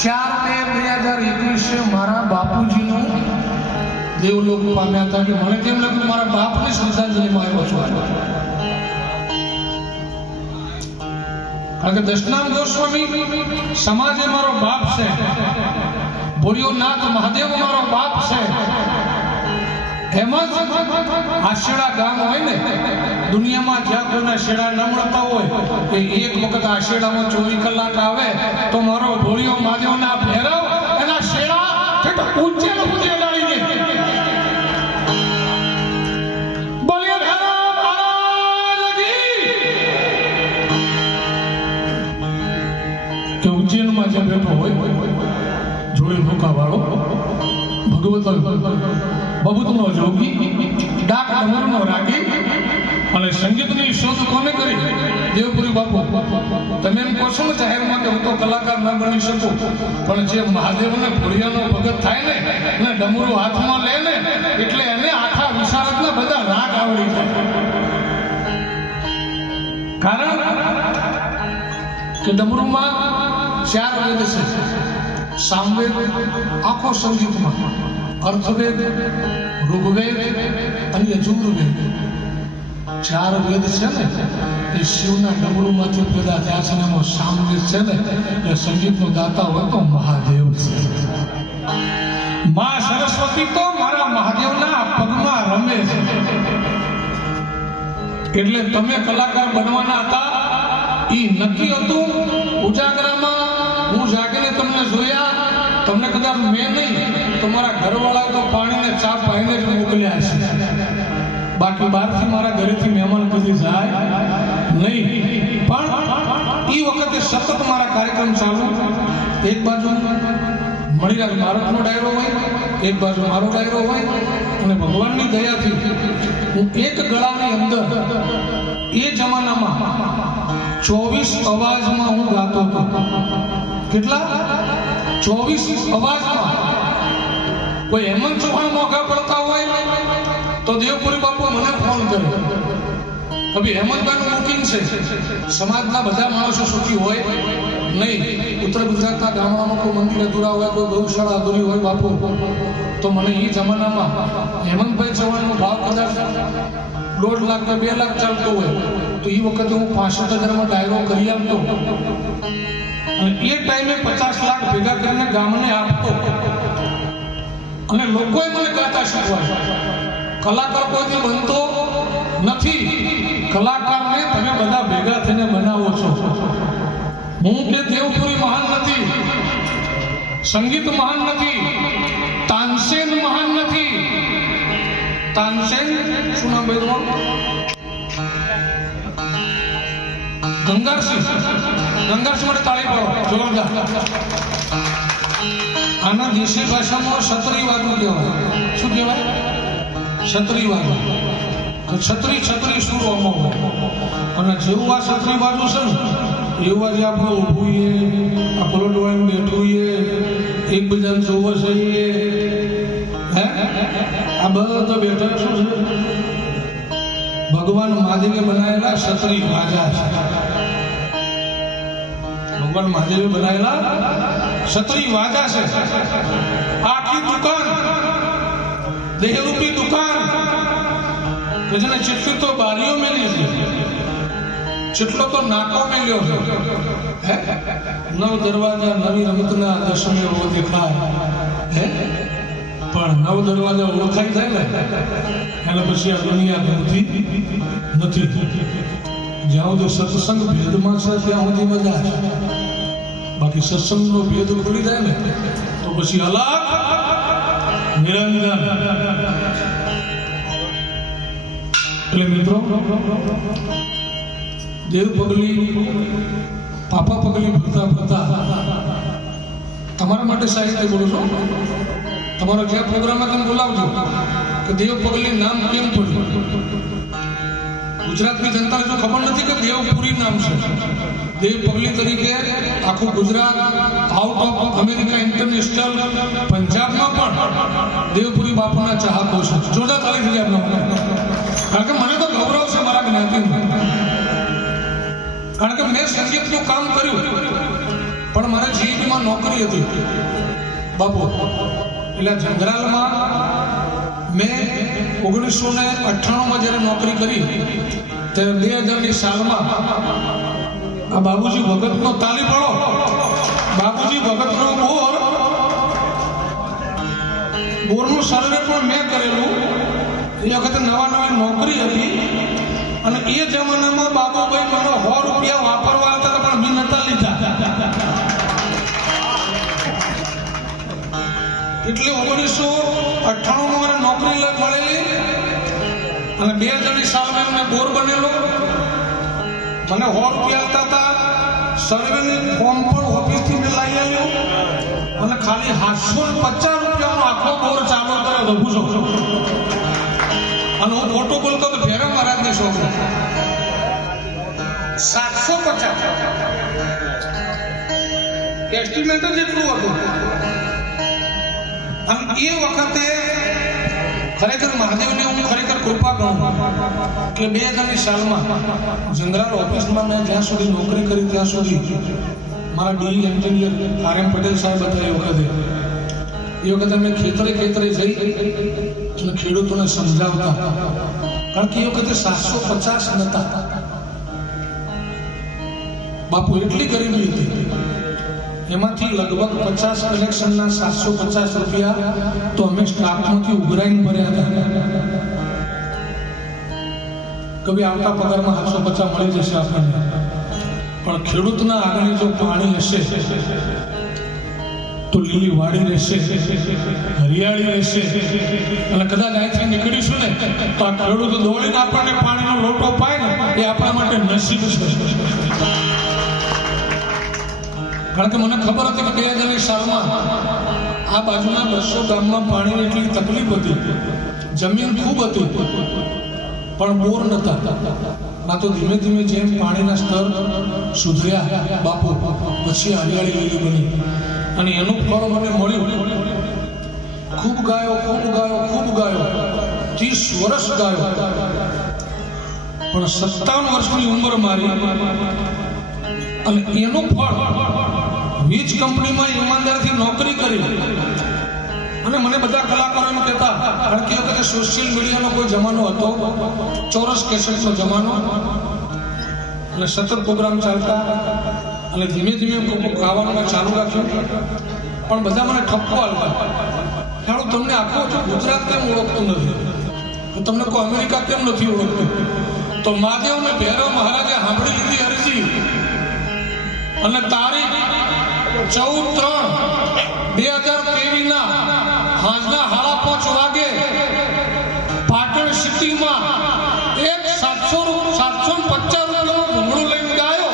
ચાર બે બે હજાર એકવીસે મારા બાપુજીનું દેવલોક પામ્યા હતા કે મને તેમ લાગ્યું મારા બાપને શ્રદ્ધાંજલિમાં આવ્યો છું કારણ કે દશનામ ગોસ્વામી સમાજે મારો બાપ છે. ભોળિયોનાથ મહાદેવ મારો બાપ છે. એમ જ ગામ હોય ને, દુનિયામાં જ્યાં કોઈના શેડા ન મળતા હોય એ એક વખત આશેડામાં ચોવીસ કલાક આવે, તો મારો ભોળિયો મહાદેવના ભેરવ એના શેડા ઠેઠ મહારાજ કી! કે ઉજ્જૈનમાં જે બેઠો હોય જોડે ભૂકા વાળો ભગવત બબૂતનો જોગી, ડાક ડમરનો રાગી અને સંગીતની શોધ કોને કરી? દેવપુરી બાપુ, તમે એમ કહો છો ને જાહેરમાં કે હું તો કલાકાર ન બની શકું, પણ જે મહાદેવને ભોળિયાનો ભગત થાય ને અને ડમરું હાથમાં લે ને, એટલે એને આખા વિશારદના બધા રાગ આવડી જાય. કારણ કે ડમરુમાં ચાર વેદ છે. સામવેદ આખો સંગીતમાં. અર્થવેદ ઋગ્વેદ અને યજુર્વેદ. ચાર વેદ છે ને, એ શિવના ડમરુમાંથી પેદા થયા છે ને, એમાં છે ને, એ સંગીતનો દાતા હોય તો મહાદેવ છે. મા સરસ્વતી તો મારા મહાદેવના પગમાં રમે છે. એટલે તમે કલાકાર બનવાના હતા એ નક્કી હતું, ઉજાગરામાં હું જાગીને તમને જોયા તમને કદાચ મેં નહીં તમારા ઘરવાળા તો પાણીને ચા પાઈને જ મોકલ્યા છે. બાકી બહારથી મારા ઘરેથી મહેમાન કદી જાય નહીં. પણ એ વખતે સતત મારા કાર્યક્રમ ચાલુ. એક બાજુ મણિલાલ ભારતનો ડાયરો હોય, એક બાજુ મારો ડાયરો હોય, અને ભગવાનની દયાથી હું એક ગળાની અંદર એ જમાનામાં ચોવીસ અવાજમાં હું ગાતો હતો. કેટલા? ચોવીસ અવાજમાં કોઈ હેમંત ચૌહાણ મોઘા પડતા હોય તો દેવપુરી બાપુ મને ફોન કર્યો હવે હેમંતભાઈનું બુકિંગ છે. સમાજના બધા માણસો સુખી હોય નહીં. ઉત્તર ગુજરાતના ગામડામાં કોઈ મંદિર અધૂરા હોય, કોઈ ગૌશાળા અધૂરી હોય બાપુ, તો મને એ જમાનામાં હેમંતભાઈ ચૌહાણનો ભાવ કદાચ દોઢ લાખ કે બે લાખ ચાલતો હોય, તો એ વખતે હું પાસઠ હજારમાં ડાયરો કરી આપતો. એ ટાઈમે પચાસ લાખ ભેગા કરીને ગામને આપતો. અને લોકોએ મને ગાતા શીખવાય કલાકાર કોઈથી બનતો નથી. કલાકારને તમે બધા ભેગા થઈને બનાવો છો. હું કે દેવપુરી મહાન નથી. સંગીત મહાન નથી. તાનસેન મહાન નથી. તાનસેન, શું નામ ભાઈ તમારું? ઊભું બેઠું એકબીજાને જોવો છે હે? આ બધા બેઠા શું છે? ભગવાન મહાદેવે બનાવેલા ક્ષત્રિય રાજા છે. ભગવાન મહાદેવે બનાવેલા ક્ષત્રિય વાજા છે. આખી દુકાન દેહરૂપી દુકાન. કે જેને જેટલી તો બારીઓ મેલી છે જેટલો તો નાકો મેલ્યો છે નવ દરવાજા નવી રમતના દર્શન એવો દેખાય. હે? પણ નવ દરવાજા ઓળખાઈ થાય ને એટલે પછી આ દુનિયા ગમતી નથી. જ્યાં સુધી સત્સંગ ભેદમાં છે ત્યાં સુધી મજા છે. બાકી સત્સંગનો ભેદ ખુલી જાય ને, તો પછી અલગ, નિરંજન. એટલે મિત્રો, દેવ પગલી, પાપા પગલી ભરતા ભરતા, તમારા માટે સાહિત્ય બોલું છું. તમારો ક્યાં પ્રોગ્રામમાં તમે બોલાવજો, કે દેવ પગલી નામ કેમ પડ્યું? ગુજરાતની જનતાને જો ખબર નથી કે દેવપુરી નામ છે. દેવ પગલી તરીકે આખું Gujarat out of America international પંજાબમાં પણ દેવપુરી બાપુના ચાહકો છે. જોરદાર તાળી થઈ જાય કારણ કે મને તો ગૌરવ છે મારા જ્ઞાતિ કારણ કે મેં સંગીતનું કામ કર્યું, પણ મારે જીઈડીમાં નોકરી હતી. બાપુ એટલે જંગરાલમાં મેં ઓગણીસો ને અઠ્ઠાણુંમાં જ્યારે નોકરી કરી ત્યારે બે હજારની સાલમાં આ બાબુજી ભગતનો તાલી પડો. બાબુજી ભગતનો બોર બોરનું સર્વે પણ મેં કરેલું. એ વખતે નવા નવા નોકરી હતી અને એ જમાનામાં બાબુભાઈ મને સો રૂપિયા વાપરવા હતા, પણ મેં નતા લીધા. એટલે ઓગણીસો અઠાણું મને નોકરી અને બે હજારની સાલમાં મેં બોર બનેલો. મને સો રૂપિયા હતા, સર્વેની ફોર્મ પણ ઓફિસથી મેં લઈ આવ્યું અને ખાલી સાતસો પચાસ રૂપિયાનો આખો બોર ચાલુ કર્યો હતો પૂછો અને હું મોટો બોલતો તો ભેરા મહારાજની છો. સાતસો પચાસ. એસ્ટિમેટ જ એટલું હતું. અને એ વખતે ખરેખર મહાદેવને હું ખરેખર કૃપા કહું કે બે હજારની સાલમાં જનરલ ઓફિસમાં મેં જ્યાં સુધી નોકરી કરી ત્યાં સુધી મારા D engineer R M Patel સાહેબ હતા એ વખતે. એ વખતે અમે ખેતરે ખેતરે જઈ અને ખેડૂતોને સમજાવતા. કારણ કે એ વખતે સાતસો પચાસ નતા. બાપુ એટલી ગરીબી હતી. એમાંથી લગભગ પચાસ કલેક્શનના સાતસો પચાસ રૂપિયા તો અમે સ્ટાફમાંથી ઉઘરાઈને ભર્યા હતા. કભી આવતા પગારમાં સાતસો પચાસ મળી જશે આપણને. પણ ખેડૂતના આગળ જો પાણી હશે, તો લીલી વાડી રહેશે, હરિયાળી રહેશે. અને કદાચ અહીંથી નીકળીશું ને, તો આ ખેડૂત દોડીને આપણને પાણીનો લોટો પાય ને, એ આપણા માટે નસીબ છે. કારણ કે મને ખબર હતી કે બે હજાર સાલમાં આ બાજુના બસો ગામમાં પાણીની એટલી તકલીફ હતી. જમીન ખૂબ હતી, પણ બોર નતા ના તો ધીમે ધીમે જેમ પાણીના સ્તર સુધર્યા, બાપુ, પછી હરિયાળી લીલી બની. અને એનું ફળ મને મળ્યું. ખૂબ ગાયો ખૂબ ગાયો ખૂબ ગાયો. ત્રીસ વર્ષ ગાયો. પણ સત્તાવન વર્ષની ઉંમર મારી. અને એનું ફળ વીજ કંપનીમાં ઈમાનદારથી નોકરી કરી. અને મને બધા કલાકારો એમ કહેતા કારણ કે એ વખતે સોશિયલ મીડિયાનો કોઈ જમાનો હતો? ચોરસ કેસેટનો જમાનો? અને સતત પ્રોગ્રામ ચાલતા. અને ધીમે ધીમે ગાવાનું મેં ચાલુ રાખ્યું. પણ બધા મને ઠપકો હાલતા ખ્યાલ તમને આખો ગુજરાત કેમ ઓળખતું નથી? હું તમને કોઈ અમેરિકા કેમ નથી ઓળખતું? તો મહાદેવ ને ભૈરવ મહારાજે સાંભળી લીધી અરજી. અને તારીખ ચૌદ ત્રણ, બે હજાર ત્રેવીસ ના સાંજના સાડા પાંચ વાગે પાટણ સિટીમાં એક સાતસો સાતસો પચાસ રૂપિયાનું ઘૂમડું લઈને ગાયો.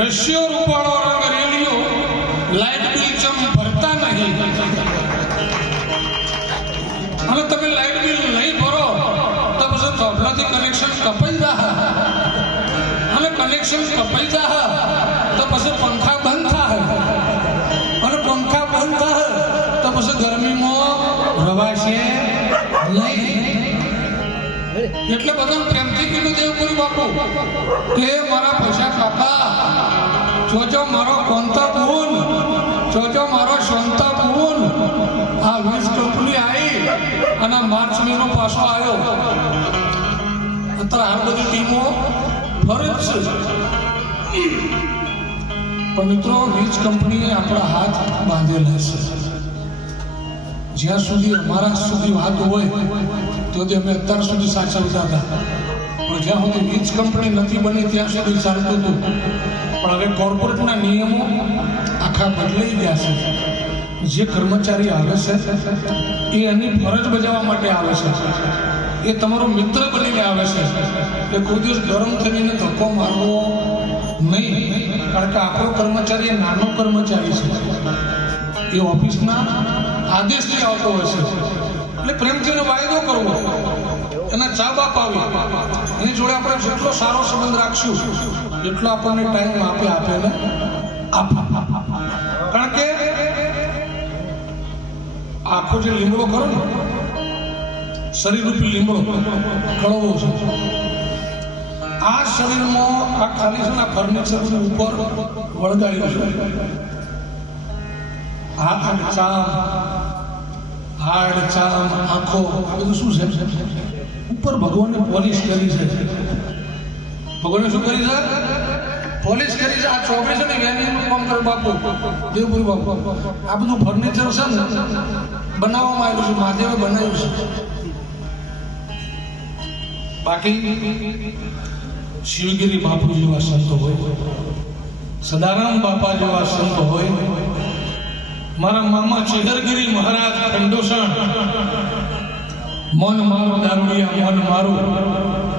રશિયો રૂપાળો રંગ રેલિયો લાઇટ બિલ ચમ ભરતા નહીં. અને તમે લાઇટ કનેક્શન કપાઈ જા તો પછી પંખા બંધ થાય અને પંખા બંધ થાય તો પછી ગરમીમાં રવાશે નહીં. એટલે બધા પ્રેમથી કીધું દેવ કરી બાપુ, કે મારા પૈસા કાકા, જોજો મારો કોંતા પૂન જોજો મારો શાંતા પૂન આ વીસ કંપની આવી અને માર્ચ મહિનો પાછો આવ્યો. અત્યારે આ બધી ટીમો ફરે છે. પણ મિત્રો, વીજ કંપનીએ આપણા હાથ બાંધેલા છે. જ્યાં સુધી અમારા સુધી વાત હોય, તો તે અમે અત્યાર સુધી સાચવતા હતા પણ જ્યાં સુધી વીજ કંપની નથી બની, ત્યાં સુધી ચાલતું હતું. પણ હવે કોર્પોરેટના નિયમો આખા બદલાઈ ગયા છે. જે કર્મચારી આવે છે, એ એની ફરજ બજાવવા માટે આવે છે. એ તમારો મિત્ર બનીને આવે છે. એ કોઈ દિવસ ગરમ થઈને ધક્કો મારવો નહીં, કારણ કે આપણો કર્મચારી એ નાનો કર્મચારી છે. એ ઓફિસના આદેશથી આવતો હોય છે. એટલે પ્રેમથી વાયદો કરવો. એના ચા બાપ આવી. એની જોડે આપણે જેટલો સારો સંબંધ રાખશું, એટલો આપણને ટાઈમ આપે આપે ને આપ. આખો જે લીમડો ખરો ને શરીર રૂપી લીમડો કળવો છે. આ શરીરમાં આ ખાલી ફર્નિચર ઉપર વળગાડ્યું છે. હાથ આ ચામ, હાડ, ચામ, આંખો, આ બધું શું છે? ઉપર ભગવાને પોલિશ કરી છે. ભગવાને શું કરી છે? પોલિશ કરી છે. આ ચોકડી છે ને વેનીનું કામ કરે બાપુ. દેવપુરી બાપુ. આ બધું ફર્નિચર છે ને બનાવવામાં આવ્યું છે. મહાદેવે બનાવ્યું છે. બાકી શિવગીરી બાપુ જેવા સંતો હોય, સદારામ બાપા જેવા સંતો હોય, મારા મામા ચેદરગીરી મહારાજ ખંડોસણ, મન મારું દારૂડિયા, મન મારું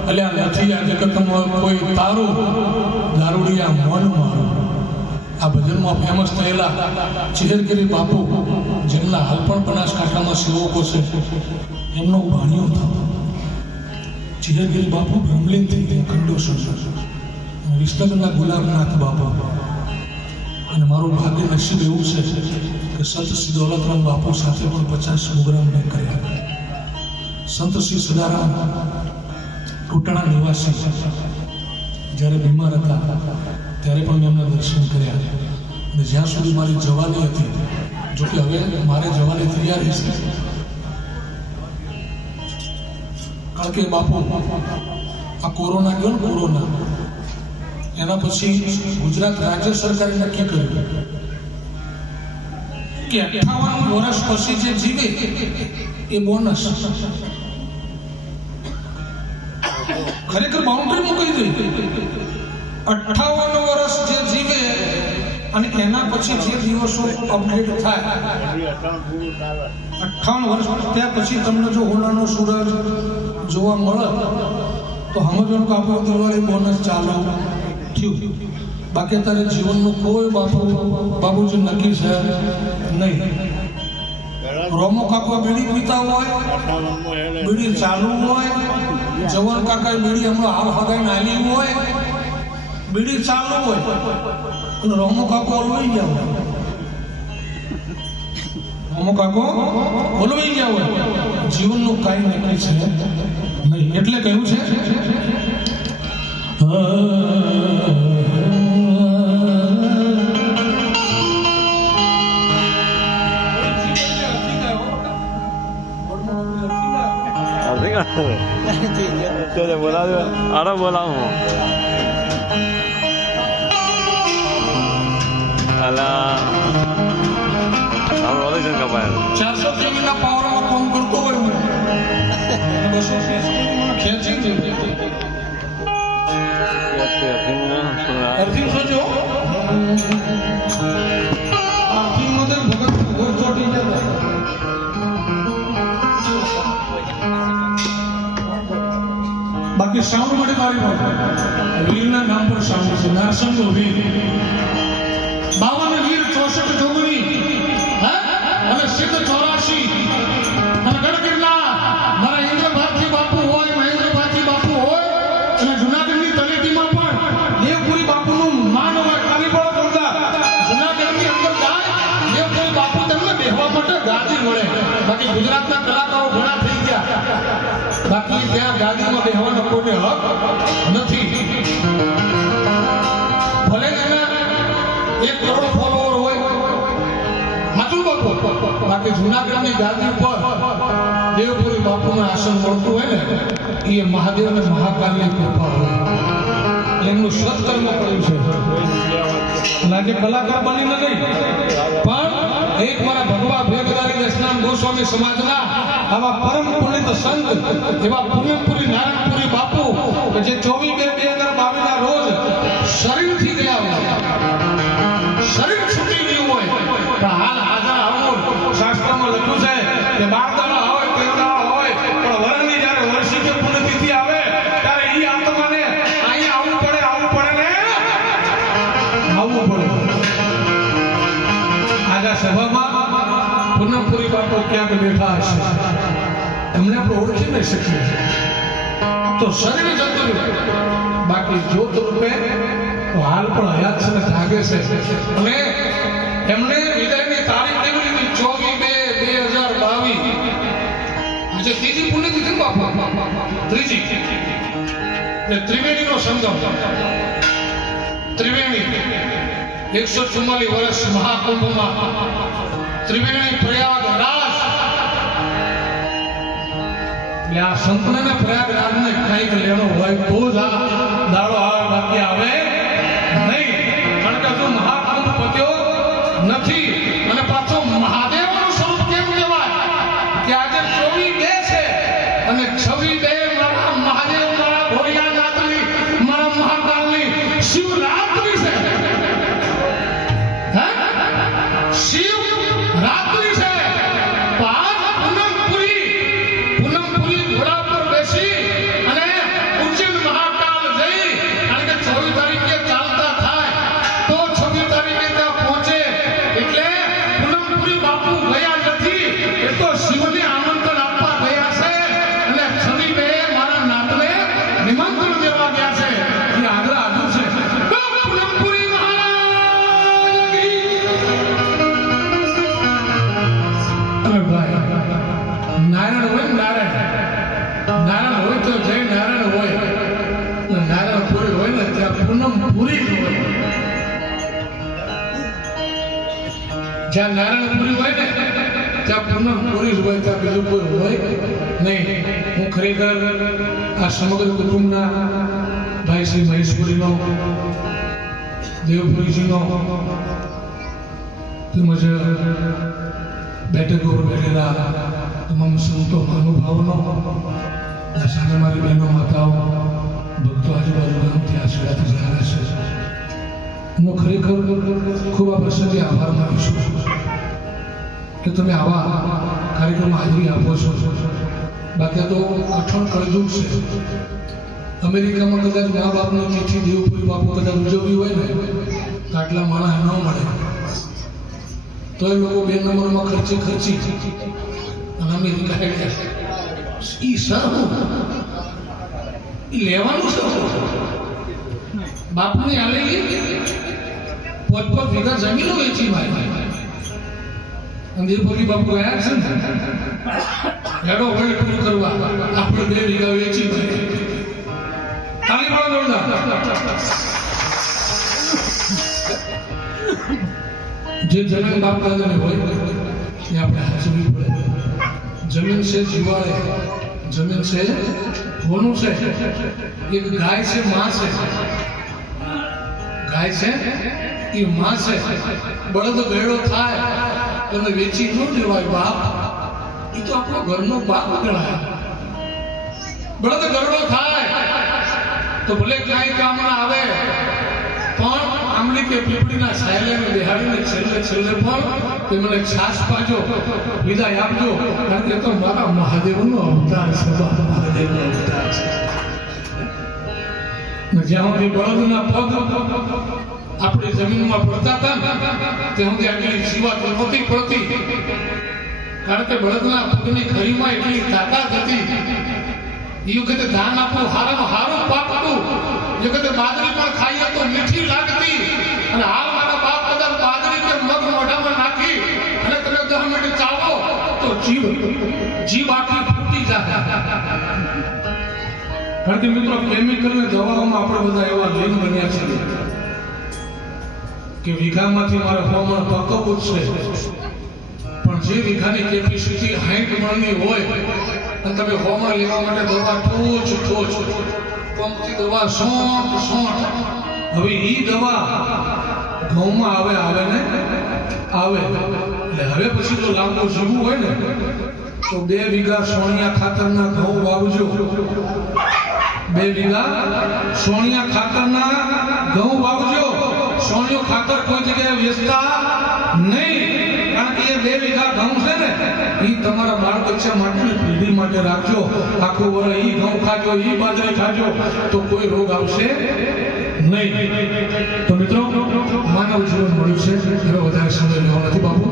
અલ્યા નથી આ જગતમાં કોઈ તારું દારૂડિયા મન મારું. આ ભજનમાં ફેમસ થયેલા ચિહરગીરી બાપુ, જેમના હાલ પણ બનાસકાંઠામાં સેવકો છે, એમનો ભાણિયો થતો ચિરગીરી બાપુ બ્રહ્મલીન થઈ ગયા ખંડોસર ગુલાબનાથ બાપા. અને મારું ભાગ્ય નસીબ એવું છે કે સંત શ્રી દોલતરામ બાપુ સાથે પણ પચાસ પ્રોગ્રામ મેં કર્યા. સંત શ્રી સદારામ ટોટાણા નિવાસી જ્યારે બીમાર હતા, ત્યારે પણ મેં એમના દર્શન કર્યા. અને જ્યાં સુધી મારી જવાની હતી, જોકે હવે મારે જવાની તૈયારી છે. કારણ કે બાપુ, આ કોરોના ગયો ને કોરોના, એના પછી ગુજરાત રાજ્ય સરકારે નક્કી કર્યું કે અઠાવન વર્ષ પછી જે જીવે, એ બોનસ. ખરેખર બાઉન્ડ્રી મૂકી દઈ અઠાવન વર્ષ જે જીવે અને એના પછી જે દિવસો અપડેટ થાય. અઠાવન વર્ષ ત્યાં પછી તમને જો હોલાનો સૂરજ જોવા મળે, તો સમજવાનું આપણું દિવાળી બોનસ ચાલુ થયું. બાકી અત્યારે જીવનનું કોઈ બાપુ બાબુજી નક્કી છે નહીં. રોમો કાપવા બીડી પીતા હોય બીડી ચાલુ હોય જવાન કાકા બીડી હમણાં હાલ હગાઈને આલી હોય. બીડી ચાલુ હોય. અને રોમો કાકો લઈ ગયા હોય. રોમો કાકો બોલવાઈ ગયા હોય. જીવનનું કાંઈ નક્કી છે નહીં. એટલે કહ્યું છે Te આરો બોલાવું અલા. આપણો ઓડિશન કપાય. ચારસો કેવીના પાવરમાં કામ કરતો હોય હું. બસો ખેંચી દે. અર્થિંગ સોચો બાકી સાઉન્ડ માટે વાત વીરના નામ પર સાઉન્ડ છે. નારસંગો વીર બાવન વીર ચોસઠ જોગણી અને સિદ્ધ ચોરાશી અને માન હોય. ખાલી બોલો સમજા જુનાગઢની અંદર જાય દેવપુરી બાપુ તમને બેહવા માટે ગાદી મળે. બાકી ગુજરાતના કલાકારો ઘણા થઈ ગયા. બાકી ત્યાં બેહવાનો કોઈને હક નથી. ભલે એક કરોડ ફોલોવર હોય. હાચું બાપુ. બાકી જુનાગઢની ગાદી ઉપર દેવપુરી બાપુનું આસન મળતું હોય ને, એ મહાદેવ અને મહાકાલની કૃપા હોય. એમનું સત્કર્મ કર્યું છે. લાગે કલાકાર બનીને નહીં એક મારા ભગવા ભેગદારી દશનામ ગોસ્વામી સમાજના, આવા પરમ પુણિત સંત, એવા પુણ્યપુરી નારાયણપુરી બાપુ, કે જે ચોવીસ બે બે હજાર બાવીસ ના રોજ શરીરથી ક્યાંક બેઠા હશે એમને આપણે ઓળખી નહીં શકીએ તો શરીર જતું રહ્યું બાકી જ્યોત રૂપે તો હાલ પણ હયાત છે ને જાગે છે અને એમને વિદાયની તારીખ કેવી લીધી ચોવીસ બે બે હજાર બાવીસ આજે ત્રીજી પુણ્યતિથિ ને બાપુ ત્રીજી ને ત્રિવેણીનો સમય સંગમ ત્રિવેણી એકસો ચુમ્માલીસ વર્ષ મહાકુંભમાં ત્રિવેણી પ્રયાગ રાસ એટલે આ સંતને પ્રયાગરાજને કંઈક લેણો હોય તો જ આ દાડો આવે બાકી આવે. નહીં, કારણ કે હજુ મહાકુંભ પત્યો નથી. જ્યાં નારાયણ પૂરી હોય ને ત્યાં પૂનમ પૂરી જ હોય ત્યાં બીજું કોઈ હોય નહીં હું ખરેખર આ સમગ્ર કુટુંબના ભાઈ શ્રી મહેશપુરીનો દેવપુરીજીનો તેમજ બેઠક ઉપર બેઠેલા તમામ સંતો મહાનુભાવોનો અને સામે મારી બહેનો માતાઓ ભક્તો આજુબાજુ ગામથી આ સેવાથી જણાવે છે હું ખરેખર ખૂબ આ પ્રસંગે આભાર માનું છું કે તમે આવા કાર્યક્રમમાં હાજરી આપો છો. બાકી તો કઠણ કળજુગ છે. અમેરિકામાં કદાચ મા બાપનો ચિઠ્ઠી દેવપુરી બાપુ કદાચ ઉજવવી હોય ને, તો આટલા માણસ ન મળે. તો એ લોકો બે નંબરમાં ખર્ચી ખર્ચી અને અમેરિકા હેડ્યા ઈ સારું ઈ લેવાનું સારું બાપુને આલેલી પોત વીઘા જમીનો વેચી ભાઈ અને બાપુ ગયા છે હેડો વડે પૂરું કરવા. આપણે બે વીઘા વેચી તાલી પાડો જોરદાર જે જમીન બાપ દાદાને હોય, એ આપણે હાચવી પડે. જમીન છે જીવાળે. જમીન છે હોનું છે. એક ગાય છે, માં છે. ગાય છે એ માં છે બળદ ગયડો થાય તમે વેચી ન દેવાય બાપ. એ તો આપણો ઘરનો બાપ ગણાય. બળદ ગરડો થાય તો ભલે કાંઈ કામ ના આવે પણ આમલી કે પીપળીના સાયલાને બિહાડીને છેલ્લે છેલ્લે પણ તે મને છાસ પાજો વિદાય આપજો કારણ કે તો મારા મહાદેવનો અવતાર છે મહાદેવનો અવતાર છે. જ્યાં સુધી બળદના પગ આપણી જમીનમાં પડતા હતા ત્યાં સુધી આગળ જીવાત નહોતી પડતી. કારણ કે બળદના પગની ખરીમાં એટલી તાકાત હતી. એ વખતે ધાન આપણું હારામાં હારું પાકતું એ વખતે બાજરી પણ ખાઈએ તો મીઠી લાગતી. અને હાલ મારા બાપ બધા બાજરી કે મગ મોઢામાં નાખી અને તમે દસ મિનિટ ચાવો તો જીવ જીવ આખી ફૂટી જાય. કારણ કે મિત્રો કેમિકલ ને દવાઓમાં આપણે બધા એવા લીન બન્યા છીએ. કે વીઘામાંથી મારે પકવવું જ છે પણ જે વીઘાની કેપેસિટી સાઠ મણની હોય, અને તમે હોમણ લેવા માટે દવા ઠોચ ઠોચ પંપથી દવા સોંટ સોંટ હવે એ દવા ઘઉંમાં આવે આવે ને? આવે. એટલે હવે પછી જો લાંબુ જીવવું હોય ને, તો બે વીઘા સોણિયા ખાતરના ઘઉં વાવજો. બે વીઘા સોણિયા ખાતરના ઘઉં વાવજો. સોણિયું ખાતર કોઈ જગ્યાએ વેચતા નહીં. કારણ કે એ બે વીઘા ઘઉં છે ને એ તમારા બાળ બચ્ચા માટેની પેઢી માટે રાખજો. આખું વર એ ઘઉં ખાજો એ બાજરી ખાજો, તો કોઈ રોગ આવશે નહીં. તો મિત્રો, માનવ જીવન મળ્યું છે. હવે વધારે સમય લેવો નથી બાબુ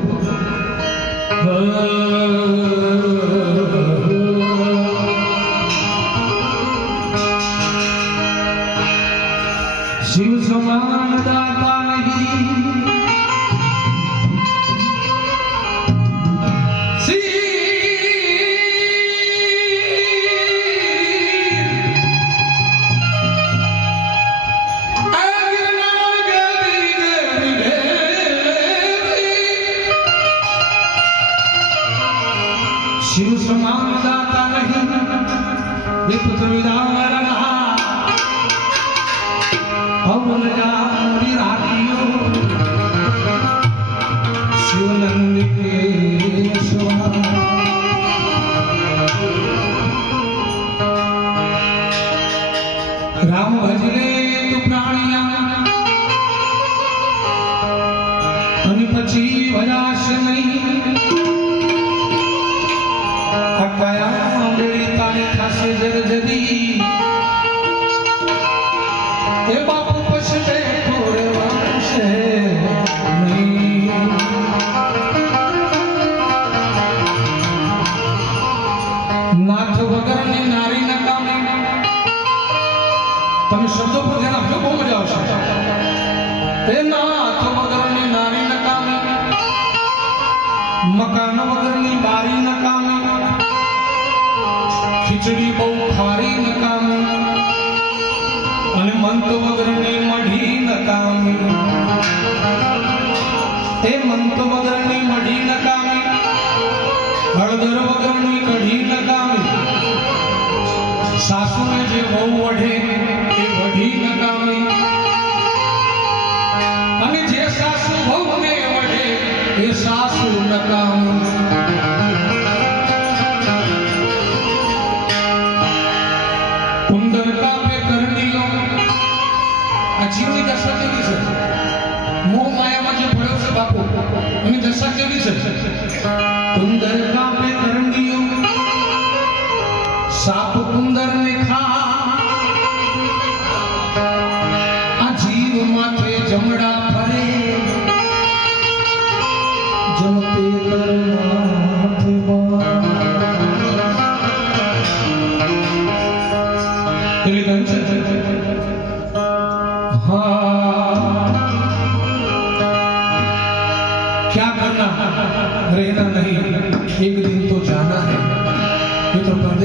મકાન વગરની બારી નકામી. ખીચડી બહુ ખારી નકામી. અને મંત વગરની મઢી નકામી. એ મંત વગરની મઢી નકામી. હળદર વગરની કઢી નકામી. સાસુને જે બહુ વઢે એ વઢી નકામી. એ સાસુ નકામી કાપે કરણીઓ આ જીવની દશા કેવી છે મોહ માયામાં જે પડ્યો છે બાપુ એની દશા કેવી છે કુંદર કાપે કરણીઓ સાપ કુંદર ખા આ જીવ માથે જમડા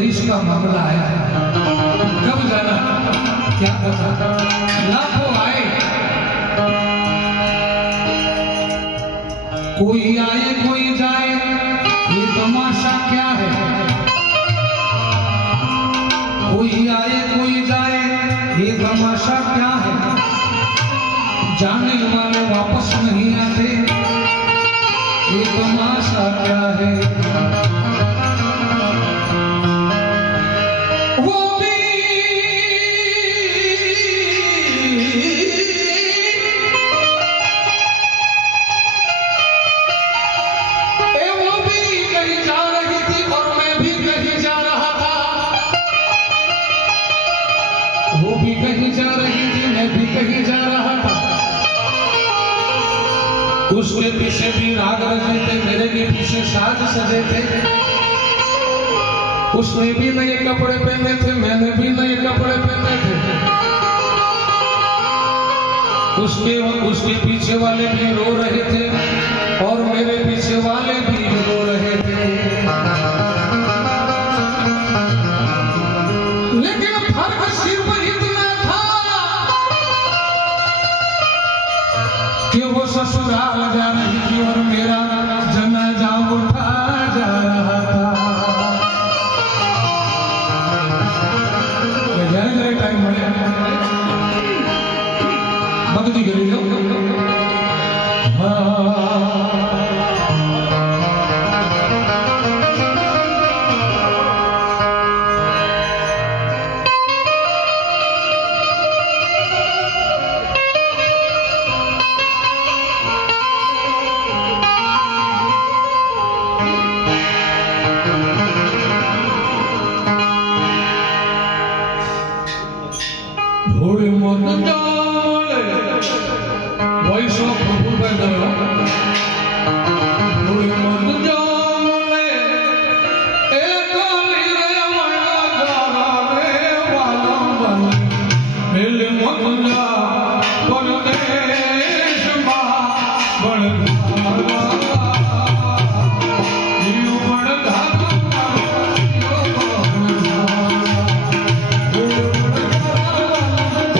तो का मामला आया है। कब जाना? क्या पता? लाखों आए। कोई आए, कोई जाए, ये तमाशा क्या है? कोई आए, कोई जाए, ये तमाशा क्या है? जाने वाले वापस नहीं आते। ये तमाशा क्या है? पहने थे, मैंने भी नए कपड़े पहने थे। उसके उसके पीछे वाले भी रो रहे थे और मेरे पीछे वाले भी रो रहे थे। लेकिन फ़र्क सिर्फ़ इतना था कि वो ससुराल जा रही थी और मेरा